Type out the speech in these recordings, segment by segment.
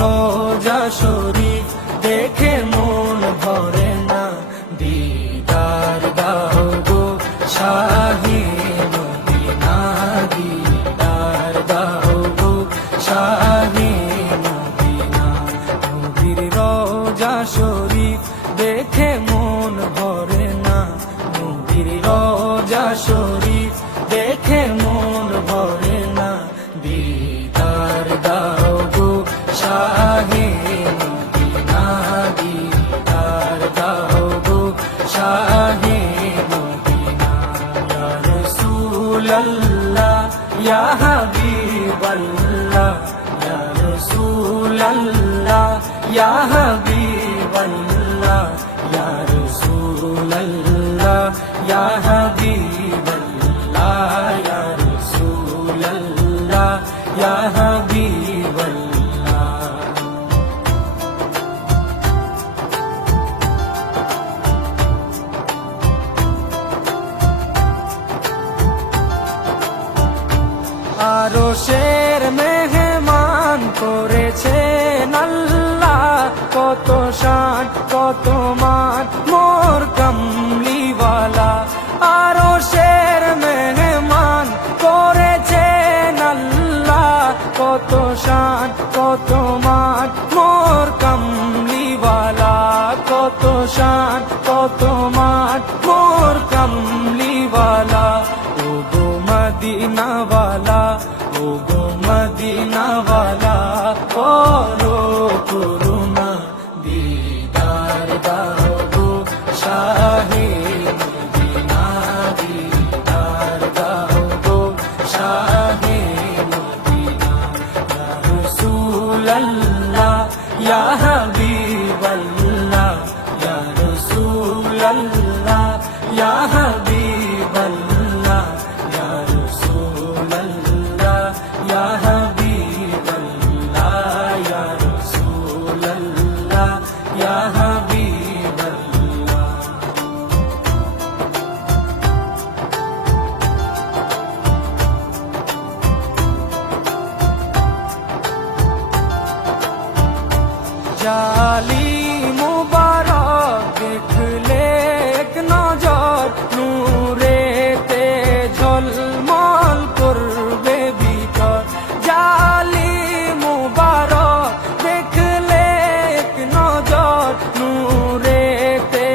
রোজা শরীফ দেখে মন ভরে না, দিদার দাও গো শাহে মদিনা, দিদার দাও গো শাহে মদিনা। নবীর রোজা শরীফ দেখে মন ভরে না, নবীর রোজা শরীফ দেখে মন ভরে না, দিদার দাও গো শাহে মদিনা, দিদার দাও গো শাহে মদিনা। ইয়া রাসূলাল্লাহ ইয়া হাবিবাল্লাহ, ইয়া রাসূলাল্লাহ ইয়া হাবিবাল্লাহ, ইয়া রাসূলাল্লাহ ইয়া হাবিবাল্লাহ, ইয়া রাসূলাল্লাহ ইয়া হাবিবাল্লাহ। আরশের মেহমান করেছেন আল্লাহ, কত শান কত মান মোর কামলিওয়ালা। আরশের মেহমান করেছেন আল্লাহ, কত শান কত মান মোর কামলিওয়ালা, কত শান কত মান মোর কামলিওয়ালা। ও গো মদিনাওয়ালা, ও গো মদিনাওয়ালা, করো করুণা, দিদার দাও গো শাহে মদিনা, দিদার দাও গো শাহে মদিনা। ইয়া রাসূলাল্লাহ ইয়া হাবিবাল্লাহ, ইয়া রাসূলাল্লাহ ইয়া হাবিবাল্লাহ, ইয়া রাসূলাল্লাহ ইয়া হাবিবাল্লাহ, ইয়া রাসূলাল্লাহ ইয়া হাবিবাল্লাহ। জালি মুবারক দেখলে এক নজর, নূরেতে ঝলমল করবে ভিতর। জালি মুবারক দেখলে এক নজর, নূরেতে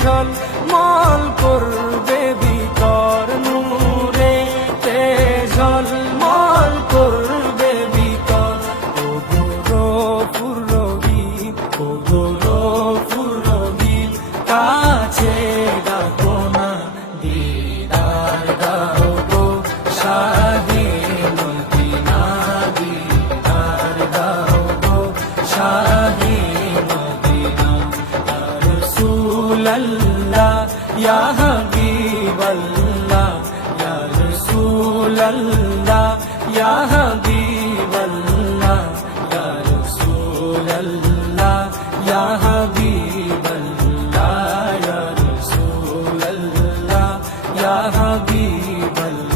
ঝলমল করবে ভিতর, নূরেতে ঝলমল করবে ভিতর। ও গো রফুর-রহিম, ও গো রফুর-রহিম, কাছে ডাকো না, দিদার দাও গো শাহে মদিনা, দিদার দাও গো শাহে মদিনা। ইয়া রাসূলাল্লাহ ইয়া হাবিবাল্লাহ, ইয়া রাসূলাল্লাহ ইয়া হাবিবাল্লাহ, ইয়া রাসূলাল্লাহ ইয়া হাবিবাল্লাহ, ইয়া রাসূলাল্লাহ ইয়া হাবিবাল্লাহ।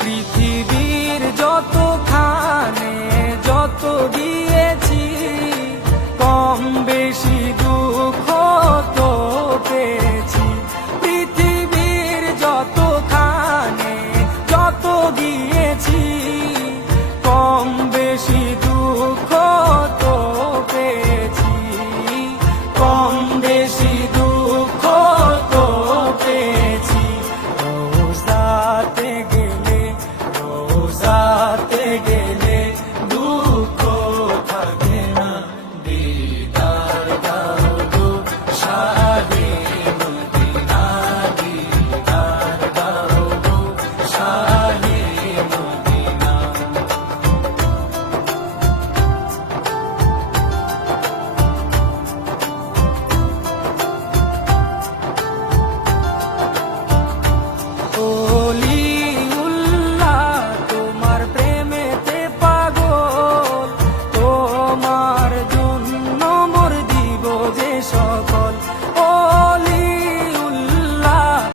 পৃথিবীর যতখানে যত গিয়েছি, কম বেশি দুঃখ তো পেয়েছি। পৃথিবীর যতখানে যত গিয়েছি, কম বেশি দুঃখ তো পেয়েছি, কম বেশি দুঃখ